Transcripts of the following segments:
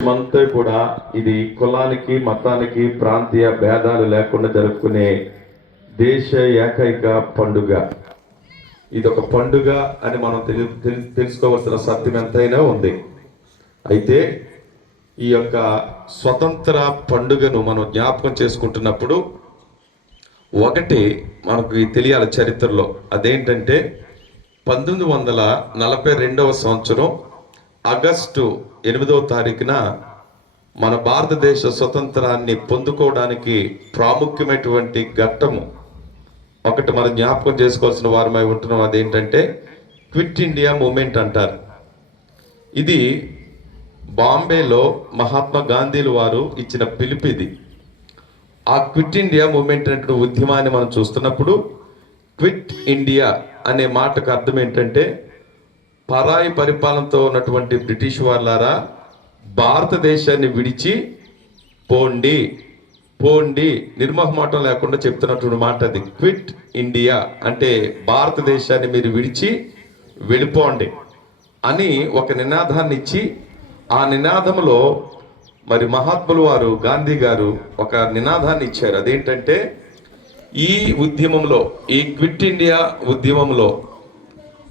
అంతా కూడా ఇది కులానికి మతానికి ప్రాంతీయ భేదాలు లేకుండా జరుపుకునే దేశ ఏకైక పండుగ. ఇది ఒక పండుగ అని మనం తెలుసుకోవాల్సిన సత్యం ఎంతైనా ఉంది. అయితే ఈ యొక్క స్వతంత్ర పండుగను మనం జ్ఞాపకం చేసుకుంటున్నప్పుడు ఒకటి మనకు తెలియాలి చరిత్రలో. అదేంటంటే 1942వ సంవత్సరం ఆగస్టు 8వ తారీఖున మన భారతదేశ స్వతంత్రాన్ని పొందుకోవడానికి ప్రాముఖ్యమైనటువంటి ఘట్టము ఒకటి మనం జ్ఞాపకం చేసుకోవాల్సిన వారమై ఉంటున్నాం. అదేంటంటే క్విట్ ఇండియా మూమెంట్ అంటారు. ఇది బాంబేలో మహాత్మా గాంధీలు వారు ఇచ్చిన పిలుపు. ఇది ఆ క్విట్ ఇండియా మూమెంట్ అనే ఉద్యమాన్ని మనం చూస్తున్నప్పుడు క్విట్ ఇండియా అనే మాటకు అర్థం ఏంటంటే పరాయి పరిపాలనతో ఉన్నటువంటి బ్రిటిష్ వాళ్ళారా, భారతదేశాన్ని విడిచి పోండి పోండి, నిర్మోహమాటం లేకుండా చెప్తున్నటువంటి మాట అది. క్విట్ ఇండియా అంటే భారతదేశాన్ని మీరు విడిచి వెళ్ళిపోండి అని ఒక నినాదాన్ని ఇచ్చి, ఆ నినాదంలో మరి మహాత్ములు వారు గాంధీ గారు ఒక నినాదాన్ని ఇచ్చారు. అదేంటంటే ఈ ఉద్యమంలో, ఈ క్విట్ ఇండియా ఉద్యమంలో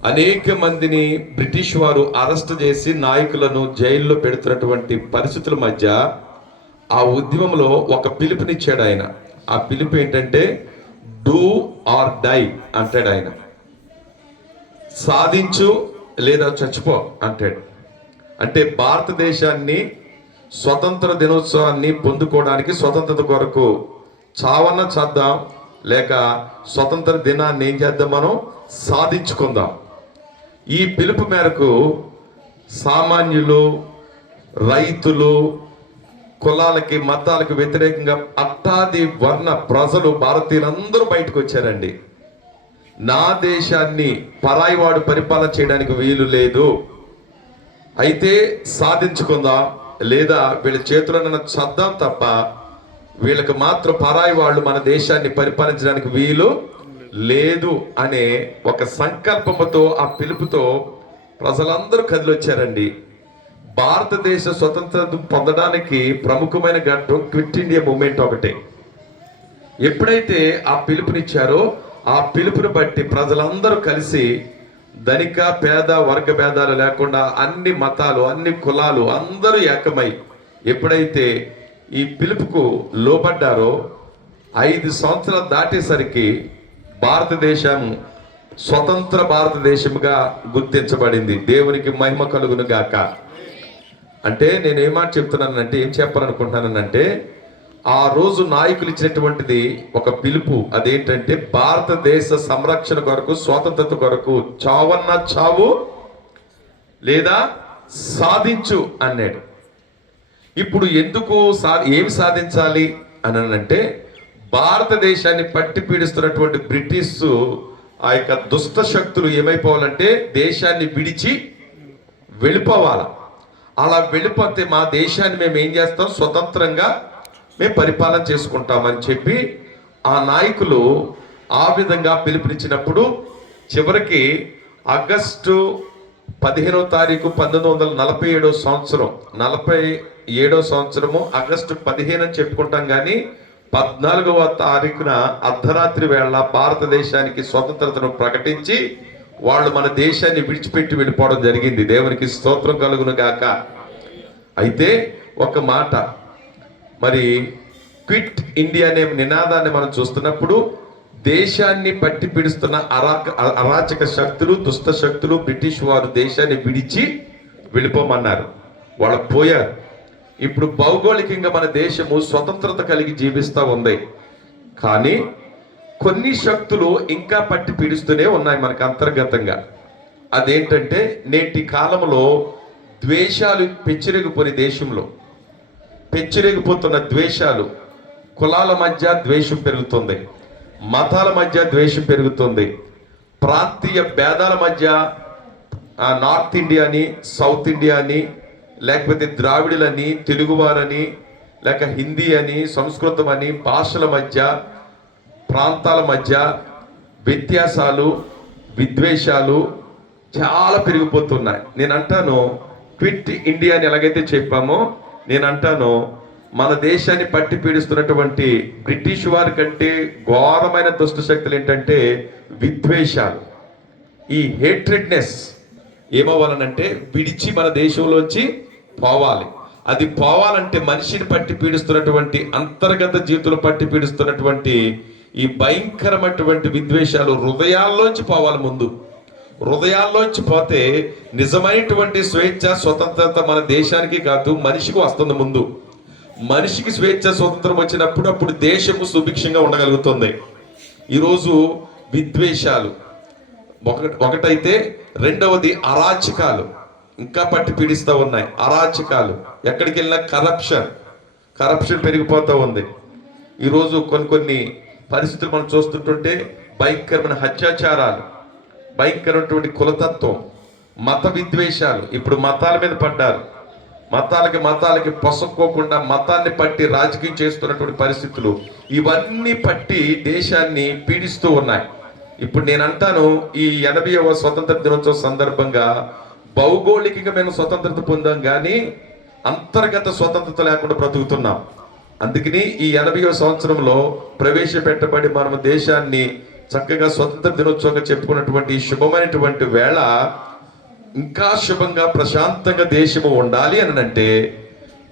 అనేక మందిని బ్రిటిష్ వారు అరెస్ట్ చేసి నాయకులను జైల్లో పెడుతున్నటువంటి పరిస్థితుల మధ్య ఆ ఉద్యమంలో ఒక పిలుపునిచ్చాడు ఆయన. ఆ పిలుపు ఏంటంటే డూ ఆర్ డై అంటాడు ఆయన. సాధించు లేదా చచ్చిపో అంటాడు. అంటే భారతదేశాన్ని స్వతంత్ర దినోత్సవాన్ని పొందుకోవడానికి, స్వతంత్రత కొరకు చావన్న చేద్దాం, లేక స్వతంత్ర దినాన్ని ఏం చేద్దాం, మనం సాధించుకుందాం. ఈ పిలుపు మేరకు సామాన్యులు, రైతులు, కులాలకి మతాలకు వ్యతిరేకంగా అట్టాది వర్ణ ప్రజలు, భారతీయులందరూ బయటకు వచ్చారండి. నా దేశాన్ని పరాయివాడు పరిపాలన చేయడానికి వీలు లేదు, అయితే సాధించుకుందాం, లేదా వీళ్ళ చేతులను చద్దాం తప్ప వీళ్ళకి మాత్రం పరాయి వాళ్ళు మన దేశాన్ని పరిపాలించడానికి వీలు లేదు అనే ఒక సంకల్పంతో, ఆ పిలుపుతో ప్రజలందరూ కదిలొచ్చారండి. భారతదేశ స్వతంత్రత పొందడానికి ప్రముఖమైన ఘట్టం క్విట్ ఇండియా మూమెంట్ ఒకటే. ఎప్పుడైతే ఆ పిలుపునిచ్చారో ఆ పిలుపుని బట్టి ప్రజలందరూ కలిసి ధనిక పేద వర్గ భేదాలు లేకుండా అన్ని మతాలు, అన్ని కులాలు అందరూ ఏకమై ఎప్పుడైతే ఈ పిలుపుకు లోబడ్డారో 5 సంవత్సరాలు దాటేసరికి భారతదేశం స్వతంత్ర భారతదేశంగా గుర్తించబడింది. దేవునికి మహిమ కలుగును గాక. అంటే నేను ఏం మాట చెప్తున్నానంటే, ఏం చెప్పాలనుకుంటున్నానంటే, ఆ రోజు నాయకులు ఇచ్చినటువంటిది ఒక పిలుపు. అదేంటంటే భారతదేశ సంరక్షణ కొరకు, స్వాతంత్రత కొరకు చావన్న చావు లేదా సాధించు అన్నాడు. ఇప్పుడు ఎందుకు ఏమి సాధించాలి అని అంటే, భారతదేశాన్ని పట్టి పీడిస్తున్నటువంటి బ్రిటిష్ ఆ యొక్క దుష్ట శక్తులు ఏమైపోవాలంటే దేశాన్ని విడిచి వెళ్ళిపోవాలి. అలా వెళ్ళిపోతే మా దేశాన్ని మేము ఏం చేస్తాం, స్వతంత్రంగా మేము పరిపాలన చేసుకుంటామని చెప్పి ఆ నాయకులు ఆ విధంగా పిలుపునిచ్చినప్పుడు చివరికి ఆగస్టు 15వ తారీఖు 1947వ సంవత్సరం, 47వ సంవత్సరము ఆగస్టు 15 అని చెప్పుకుంటాం, కానీ 14వ తారీఖున అర్ధరాత్రి వేళ భారతదేశానికి స్వతంత్రతను ప్రకటించి వాళ్ళు మన దేశాన్ని విడిచిపెట్టి వెళ్ళిపోవడం జరిగింది. దేవునికి స్తోత్రం కలుగును గాక. అయితే ఒక మాట, మరి క్విట్ ఇండియా అనే నినాదాన్ని మనం చూస్తున్నప్పుడు దేశాన్ని పట్టి పీడిస్తున్న అరాచక శక్తులు, దుష్ట శక్తులు, బ్రిటిష్ వారు దేశాన్ని విడిచి వెళ్ళిపోమన్నారు. వాళ్ళు పోయారు. ఇప్పుడు భౌగోళికంగా మన దేశము స్వతంత్రత కలిగి జీవిస్తూ ఉంది, కానీ కొన్ని శక్తులు ఇంకా పట్టి పీడిస్తూనే ఉన్నాయి మనకు అంతర్గతంగా. అదేంటంటే నేటి కాలంలో ద్వేషాలు పెచ్చిరేగిపోయిన, దేశంలో పెచ్చిరేగిపోతున్న ద్వేషాలు, కులాల మధ్య ద్వేషం పెరుగుతుంది, మతాల మధ్య ద్వేషం పెరుగుతుంది, ప్రాంతీయ భేదాల మధ్య నార్త్ ఇండియా అని, సౌత్ ఇండియా అని, లేకపోతే ద్రావిడులని, తెలుగువారని, లేక హిందీ అని, సంస్కృతం అని, భాషల మధ్య, ప్రాంతాల మధ్య వ్యత్యాసాలు, విద్వేషాలు చాలా పెరిగిపోతున్నాయి. నేను అంటాను, క్విట్ ఇండియా అని ఎలాగైతే చెప్పామో నేను అంటాను, మన దేశాన్ని పట్టి పీడిస్తున్నటువంటి బ్రిటిష్ వారి కంటే ఘోరమైన దుష్ట శక్తులు ఏంటంటే విద్వేషాలు. ఈ హేట్రెడ్నెస్ ఏమవ్వాలనంటే విడిచి మన దేశంలోంచి పోవాలి. అది పోవాలంటే మనిషిని పట్టి పీడిస్తున్నటువంటి అంతర్గత జీవితంలో పట్టి పీడిస్తున్నటువంటి ఈ భయంకరమైనటువంటి విద్వేషాలు హృదయాల్లోంచి పోవాలి. ముందు హృదయాల్లోంచి పోతే నిజమైనటువంటి స్వేచ్ఛ స్వతంత్రత మన దేశానికి కాదు, మనిషికి వస్తుంది. ముందు మనిషికి స్వేచ్ఛ స్వతంత్రం వచ్చినప్పుడు అప్పుడు దేశము సుభిక్షంగా ఉండగలుగుతుంది. ఈరోజు విద్వేషాలు ఒకటైతే, రెండవది అరాచకాలు ఇంకా పట్టి పీడిస్తూ ఉన్నాయి. అరాచకాలు, ఎక్కడికి వెళ్ళినా కరప్షన్ పెరిగిపోతూ ఉంది. ఈరోజు కొన్ని పరిస్థితులు మనం చూస్తుంటుంటే భయంకరమైన అత్యాచారాలు, భయంకరమైనటువంటి కులతత్వం, మత విద్వేషాలు. ఇప్పుడు మతాల మీద పడ్డారు. మతాలకి పొసక్కోకుండా మతాన్ని పట్టి రాజకీయం చేస్తున్నటువంటి పరిస్థితులు, ఇవన్నీ పట్టి దేశాన్ని పీడిస్తూ ఉన్నాయి. ఇప్పుడు నేను అంటాను, ఈ 80వ స్వతంత్ర దినోత్సవ సందర్భంగా భౌగోళికంగా మేము స్వతంత్రత పొందాం, కానీ అంతర్గత స్వతంత్రత లేకుండా బ్రతుకుతున్నాం. అందుకని ఈ 80వ సంవత్సరంలో ప్రవేశపెట్టబడి మనం దేశాన్ని చక్కగా స్వతంత్ర దినోత్సవంగా చెప్పుకున్నటువంటి శుభమైనటువంటి వేళ ఇంకా శుభంగా ప్రశాంతంగా దేశము ఉండాలి అని అంటే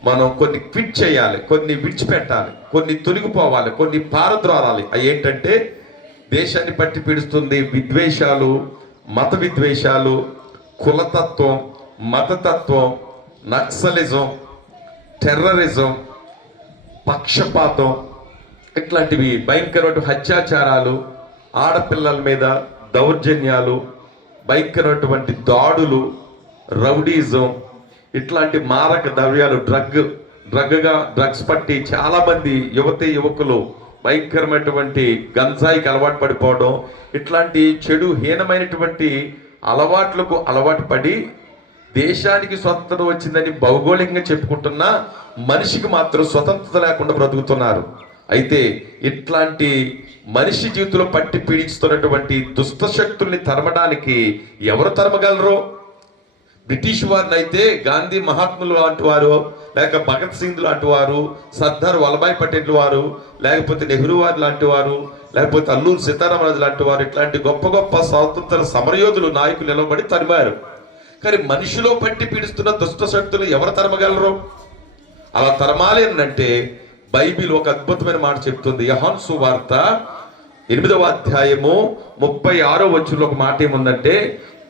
మనం కొన్ని క్విట్ చేయాలి, కొన్ని విడిచిపెట్టాలి, కొన్ని తొలగిపోవాలి, కొన్ని పారద్రోరాలి. అవి ఏంటంటే దేశాన్ని పట్టి పీడిస్తుంది విద్వేషాలు, మత విద్వేషాలు, కులతత్వం, మతతత్వం, నక్సలిజం, టెర్రరిజం, పక్షపాతం, ఇట్లాంటివి భయంకరమైన అత్యాచారాలు, ఆడపిల్లల మీద దౌర్జన్యాలు, భయంకరమైనటువంటి దాడులు, రౌడీజం, ఇట్లాంటి మారక ద్రవ్యాలు, డ్రగ్స్ పట్టి చాలామంది యువకులు భయంకరమైనటువంటి గంజాయికి అలవాటు పడిపోవడం, ఇట్లాంటి చెడు హీనమైనటువంటి అలవాట్లకు అలవాటు పడి దేశానికి స్వతంత్రం వచ్చిందని భౌగోళికంగా చెప్పుకుంటున్నా మనిషికి మాత్రం స్వతంత్రత లేకుండా బ్రతుకుతున్నారు. అయితే ఇట్లాంటి మనిషి జీవితంలో పట్టి పీడిస్తున్నటువంటి దుష్ట శక్తుల్ని తరమడానికి ఎవరు తరమగలరు? బ్రిటిష్ వారిని అయితే గాంధీ మహాత్ములు లాంటి వారు, లేక భగత్ సింగ్ లాంటి వారు, సర్దార్ వల్లభాయ్ పటేల్ వారు, లేకపోతే నెహ్రూ వారు లాంటి వారు, లేకపోతే అల్లూరు సీతారామరాజు లాంటి వారు, ఇట్లాంటి గొప్ప గొప్ప స్వాతంత్ర సమరయోధులు నాయకులు నిలబడి తరిమారు. కానీ మనిషిలో పట్టి పీడిస్తున్న దుష్ట శక్తులు ఎవరు తరమగలరు? అలా తరమాలి అంటే బైబిల్ ఒక అద్భుతమైన మాట చెప్తుంది. యోహాను సువార్త 8వ అధ్యాయము 36వ వచనంలో ఒక మాట ఏముందంటే,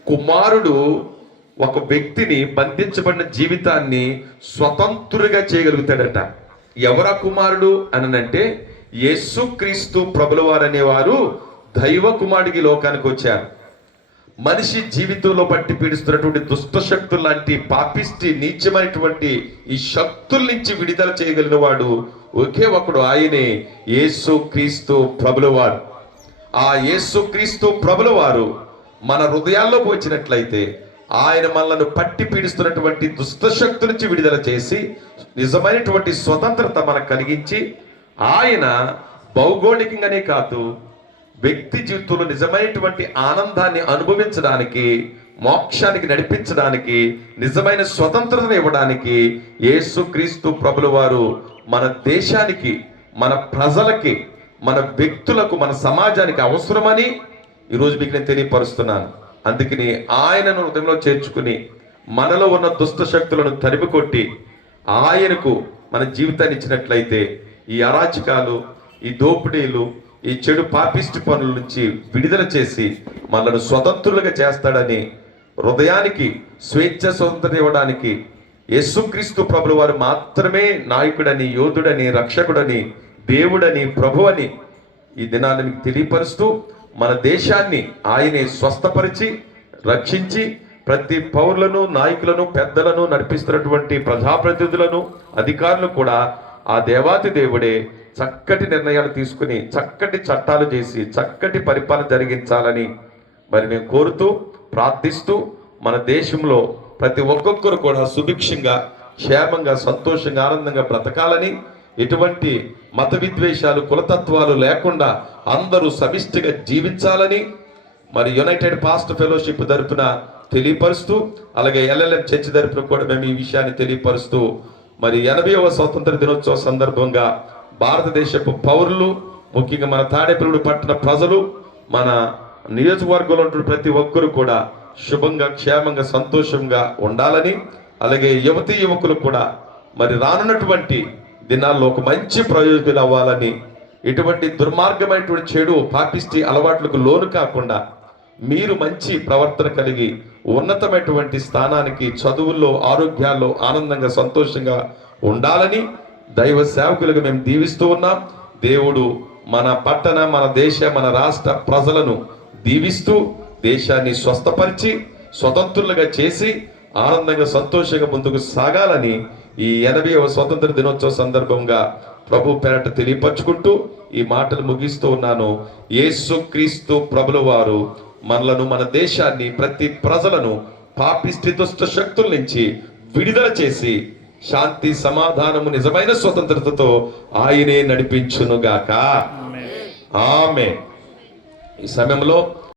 కుమారుడు ఒక వ్యక్తిని బంధించబడిన జీవితాన్ని స్వతంత్రుడిగా చేయగలుగుతాడట. ఎవరా కుమారుడు అనంటే యేసుక్రీస్తు ప్రభుల వారు అనేవారు దైవ కుమారుడికి లోకానికి వచ్చారు. మనిషి జీవితంలో పట్టి పీడిస్తున్నటువంటి దుష్ట శక్తులు లాంటి పాపిష్టి నీచమైనటువంటి ఈ శక్తుల నుంచి విడుదల చేయగలిగిన వాడు ఒకే ఒకడు, ఆయనే యేసుక్రీస్తు ప్రభుల వారు. ఆ యేసుక్రీస్తు ప్రభుల వారు మన హృదయాల్లోకి వచ్చినట్లయితే ఆయన మనలను పట్టి పీడిస్తున్నటువంటి దుష్ట శక్తుల నుంచి విడుదల చేసి నిజమైనటువంటి స్వతంత్రత మనకు కలిగించి, ఆయన భౌగోళికంగానే కాదు వ్యక్తి జీవితంలో నిజమైనటువంటి ఆనందాన్ని అనుభవించడానికి, మోక్షానికి నడిపించడానికి, నిజమైన స్వతంత్రతను ఇవ్వడానికి యేసుక్రీస్తు ప్రభుల వారు మన దేశానికి, మన ప్రజలకి, మన వ్యక్తులకు, మన సమాజానికి అవసరమని ఈరోజు మీకు నేను తెలియపరుస్తున్నాను. అందుకని ఆయనను హృదయంలో చేర్చుకుని మనలో ఉన్న దుష్ట శక్తులను తరిమి కొట్టి ఆయనకు మన జీవితాన్ని ఇచ్చినట్లయితే ఈ అరాచకాలు, ఈ దోపిడీలు, ఈ చెడు పాపిష్టి పనుల నుంచి విడుదల చేసి మనల్ని స్వతంత్రులుగా చేస్తాడని, హృదయానికి స్వేచ్ఛ స్వతంత్రత ఇవ్వడానికి యేసుక్రీస్తు ప్రభుల వారు మాత్రమే నాయకుడని, యోధుడని, రక్షకుడని, దేవుడని, ప్రభువని ఈ దినాన్ని మీకు తెలియపరుస్తూ మన దేశాన్ని ఆయనే స్వస్థపరిచి రక్షించి ప్రతి పౌరులను, నాయకులను, పెద్దలను, నడిపిస్తున్నటువంటి ప్రజాప్రతినిధులను, అధికారులు కూడా ఆ దేవాతి దేవుడే చక్కటి నిర్ణయాలు తీసుకుని చక్కటి చట్టాలు చేసి చక్కటి పరిపాలన జరిగించాలని మరి మేము కోరుతూ ప్రార్థిస్తూ మన దేశంలో ప్రతి ఒక్కొక్కరు కూడా సుభిక్షంగా, క్షేమంగా, సంతోషంగా, ఆనందంగా బ్రతకాలని, ఎటువంటి మత విద్వేషాలు, కులతత్వాలు లేకుండా అందరూ సమిష్టిగా జీవించాలని మరి యునైటెడ్ పాస్ట్ ఫెలోషిప్ తరపున తెలియపరుస్తూ, అలాగే LLM చర్చ్ తరపున కూడా మేము ఈ విషయాన్ని తెలియపరుస్తూ మరి 80వ స్వాతంత్ర దినోత్సవ సందర్భంగా భారతదేశపు పౌరులు, ముఖ్యంగా మన తాడేపల్లి పట్టణ ప్రజలు, మన నియోజకవర్గంలో ఉంటున్న ప్రతి ఒక్కరు కూడా శుభంగా, క్షేమంగా, సంతోషంగా ఉండాలని, అలాగే యువతీ యువకులు కూడా మరి రానున్నటువంటి దినాల్లో ఒక మంచి ప్రయోజకులు అవ్వాలని, ఎటువంటి దుర్మార్గమైనటువంటి చెడు పాపిష్టి అలవాట్లకు లోను కాకుండా మీరు మంచి ప్రవర్తన కలిగి ఉన్నతమైనటువంటి స్థానానికి, చదువుల్లో, ఆరోగ్యాల్లో ఆనందంగా, సంతోషంగా ఉండాలని దైవ సేవకులుగా మేము దీవిస్తూ ఉన్నాం. దేవుడు మన పట్టణ, మన దేశ, మన రాష్ట్ర ప్రజలను దీవిస్తూ దేశాన్ని స్వస్థపరిచి స్వతంత్రులుగా చేసి ఆనందంగా, సంతోషంగా ముందుకు సాగాలని ఈ 80వ స్వతంత్ర దినోత్సవ సందర్భంగా ప్రభు పేరట తెలియపరచుకుంటూ ఈ మాటలు ముగిస్తూ ఉన్నాను. యేసుక్రీస్తు ప్రభుల వారు మనలను, మన దేశాన్ని, ప్రతి ప్రజలను పాపిష్టి దుష్ట శక్తుల నుంచి విడుదల చేసి శాంతి, సమాధానము, నిజమైన స్వతంత్రతతో ఆయనే నడిపించునుగాక. ఆమేన్. ఈ సమయంలో